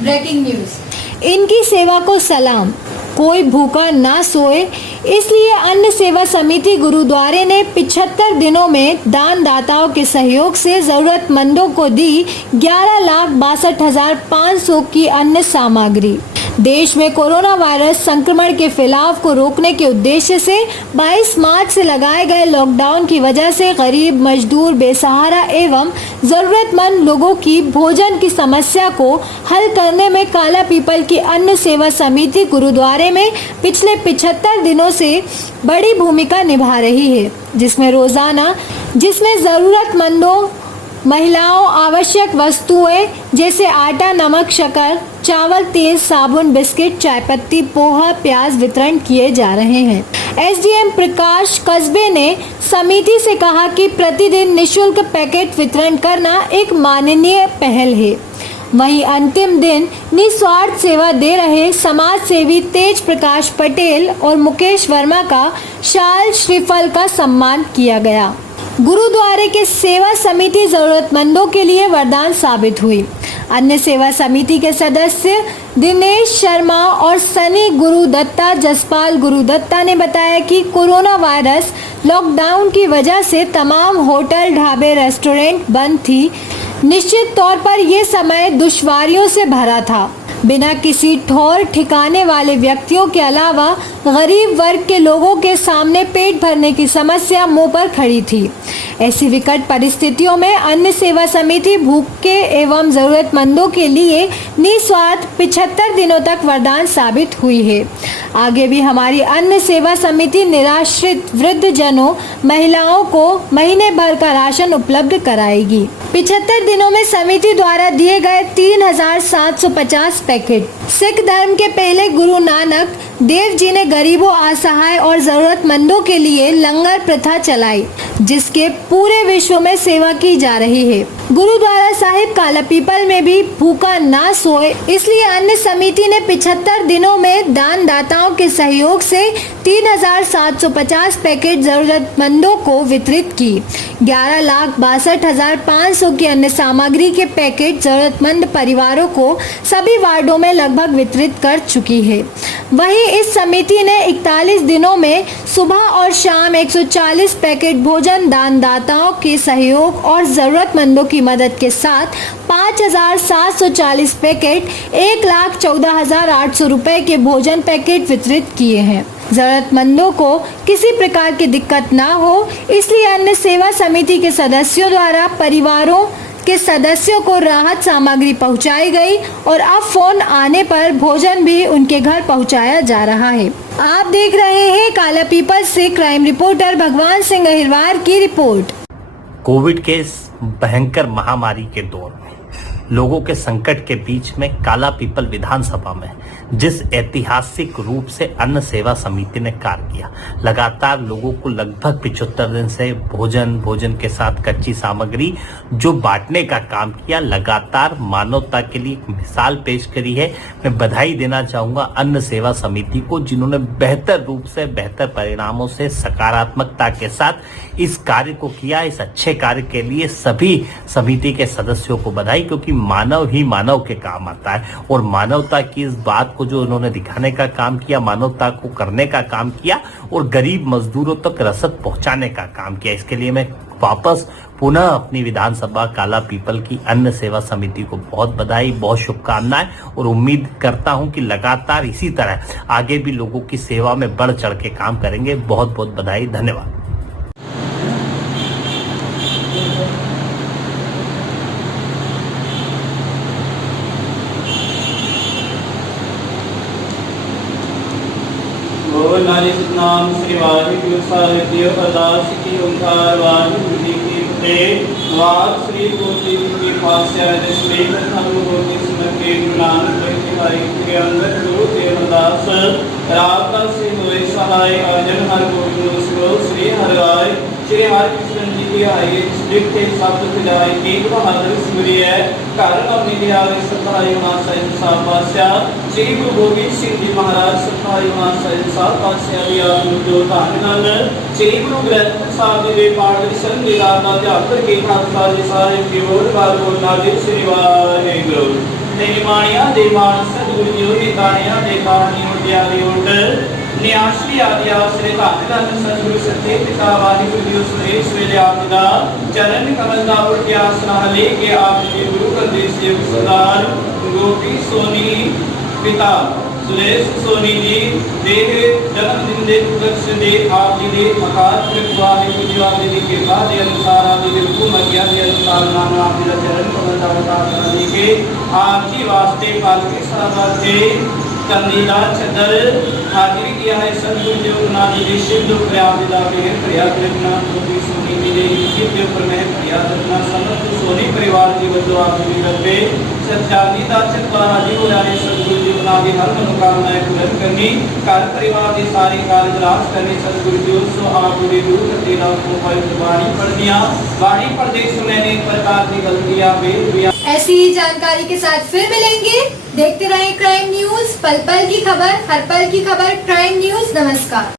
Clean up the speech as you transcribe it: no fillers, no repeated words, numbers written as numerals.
Breaking news. इनकी सेवा को सलाम, कोई भूखा ना सोए, इसलिए अन्न सेवा समिति गुरुद्वारे ने 75 दिनों में दान दाताओं के सहयोग से जरूरतमंदों को दी 11,62,500 की अन्न सामग्री। देश में कोरोना वायरस संक्रमण के फैलाव को रोकने के उद्देश्य से 22 मार्च से लगाए गए लॉकडाउन की वजह से गरीब, मजदूर, बेसहारा एवं जरूरतमंद लोगों की भोजन की समस्या को हल करने में काला पीपल की अन्न सेवा समिति गुरुद्वारे में पिछले 75 दिनों से बड़ी भूमिका निभा रही है, जिसमें जरूरतमंदों, महिलाओं आवश्यक वस्तुएं जैसे आटा, नमक, शक्कर, चावल, तेल, साबुन, बिस्किट, चायपत्ती, पोहा, प्याज वितरण किए जा रहे हैं। एसडीएम प्रकाश कस्बे ने समिति से कहा कि प्रतिदिन निशुल्क पैकेट वितरण करना एक माननीय पहल है। वहीं अंतिम दिन निस्वार्थ सेवा दे रहे समाज सेवी तेज प्रकाश पटेल और मुकेश वर्मा का शाल श्रीफल का सम्मान किया गया। गुरुद्वारे के सेवा समिति जरूरतमंदों के लिए वरदान साबित हुई। अन्य सेवा समिति के सदस्य दिनेश शर्मा और सनी गुरुदत्ता, जसपाल गुरुदत्ता ने बताया कि कोरोना वायरस लॉकडाउन की वजह से तमाम होटल, ढाबे, रेस्टोरेंट बंद थी। निश्चित तौर पर यह समय दुश्वारियों से भरा था। बिना किसी ठौर ठिकाने वाले व्यक्तियों के अलावा गरीब वर्ग के लोगों के सामने पेट भरने की समस्या मुंह पर खड़ी थी। ऐसी विकट परिस्थितियों में अन्न सेवा समिति भूखे एवं जरूरतमंदों के लिए निस्वार्थ 75 दिनों तक वरदान साबित हुई है। आगे भी हमारी अन्न सेवा समिति निराश्रित वृद्ध जनों, महिलाओं को महीने भर का राशन उपलब्ध कराएगी। 75 दिनों में समिति द्वारा दिए गए 3,750 पैकेट। सिख धर्म के पहले गुरु नानक देव जी ने गरीबों, असहाय और जरूरतमंदों के लिए लंगर प्रथा चलाई, जिसके पूरे विश्व में सेवा की जा रही है। गुरुद्वारा साहिब काला पीपल में भी भूखा ना सोए, इसलिए अन्न समिति ने 75 दिनों में दान दाताओं के सहयोग से 3,750 पैकेट जरूरतमंदों को वितरित की। 11,62,500 की अन्न सामग्री के पैकेट जरूरतमंद परिवारों को सभी वार्डों में लगभग वितरित कर चुकी है। वहीं इस समिति ने 41 दिनों में सुबह और शाम 140 पैकेट भोजन दान दाताओं के सहयोग और जरूरतमंदों की मदद के साथ 5,740 पैकेट 1,14,800 रुपए के भोजन पैकेट वितरित किए हैं। जरूरतमंदों को किसी प्रकार की दिक्कत ना हो, इसलिए अन्न सेवा समिति के सदस्यों द्वारा परिवारों के सदस्यों को राहत सामग्री पहुंचाई गई और अब फोन आने पर भोजन भी उनके घर पहुंचाया जा रहा है। आप देख रहे हैं काला पीपल से क्राइम रिपोर्टर भगवान सिंह अहिरवार की रिपोर्ट। कोविड के इस भयंकर महामारी के दौर में लोगों के संकट के बीच में काला पीपल विधानसभा में जिस ऐतिहासिक रूप से अन्न सेवा समिति ने कार्य किया, लगातार लोगों को लगभग 75 दिन से भोजन के साथ कच्ची सामग्री जो बांटने का काम किया, लगातार मानवता के लिए एक मिसाल पेश करी है। मैं बधाई देना चाहूंगा अन्न सेवा समिति को, जिन्होंने बेहतर रूप से, बेहतर परिणामों से, सकारात्मकता के साथ इस कार्य को किया। इस अच्छे कार्य के लिए सभी समिति के सदस्यों को बधाई, क्योंकि मानव ही मानव के काम आता है और मानवता की इस बात को जो उन्होंने दिखाने का काम किया, मानवता को करने का काम किया और गरीब मजदूरों तक रसद पहुंचाने का काम किया, इसके लिए मैं वापस पुनः अपनी विधानसभा काला पीपल की अन्न सेवा समिति को बहुत बधाई, बहुत शुभकामनाएं और उम्मीद करता हूं कि लगातार इसी तरह आगे भी लोगों की सेवा में बढ़ चढ़ के काम करेंगे। बहुत बहुत बधाई, धन्यवाद। नाम श्री वाहिगुरु साहिब जी अरदास की ओंकार वाहिगुरु जी की फतेह। वाद श्री गोती की पास्या श्री कथन गोती के गुरु नानक देव जी भाई के अंदर गुरु देवदास राता से होए सहाय अजन हर गोविंद श्री हरिराय श्री हरिकृष्ण जी की आए लिखे शब्द खिलाए एक बहादुर सूर्य है कारण अपने दिहारे सताई मासा इंसाफ पास्या श्री गुरु गोबिंद सिंह जी महाराज सताई मासा इंसाफ पास्या दिया जो धन नाल श्री गुरु ग्रंथ साहिब जी दे पाठ विच शरण दी रात दा ध्यान करके खालसा जी सारे केवल बार बोलना दे श्री वाहिगुरू ने निमाणिया दे मान सतगुरु जी दे ताणिया दे काणी उद्यारी उठ नियाश्री आदि आश्रे धन धन सतगुरु सच्चे पिता वाहिगुरु जी सुरेश वेले आप दा चरण कमल दा उठ के आसना लेके आप जी गुरु प्रदेश सेवक सरदार गोपी सोनी पिता सुरेश सोनी जी देह जन्मदिन दे उपलक्ष्य दे आप जी दे मकान वाहिगुरु जी आप जी के बाद अनुसार आप जी के हुक्म आज्ञा के अनुसार नाम आप जी दा चरण कमल दा उठा करने के आप जी वास्ते पाल के साथ कंदीला चदर हाजिर किया है सतगुरु जी गुरुनाथ जी ने शिव जो प्रयाग दिला के प्रयाग रखना गोपी सोनी जी ने शिव जो पर में प्रयाग रखना समस्त सोनी परिवार की वजह आप जी करते सच्चाई दा चक्का हाजिर हो जाने सतगुरु जी गुरुनाथ जी हर मनोकामनाएं पूर्ण करनी घर परिवार की सारी कार्य रास करनी सतगुरु जी सो आप जी दूर करते ना को वाणी पढ़निया वाणी पढ़ते समय ने प्रकार की गलतियां बेहुदियां ऐसी ही जानकारी के साथ फिर मिलेंगे। देखते रहें क्राइम न्यूज, पल पल की खबर, हर पल की खबर। क्राइम न्यूज, नमस्कार।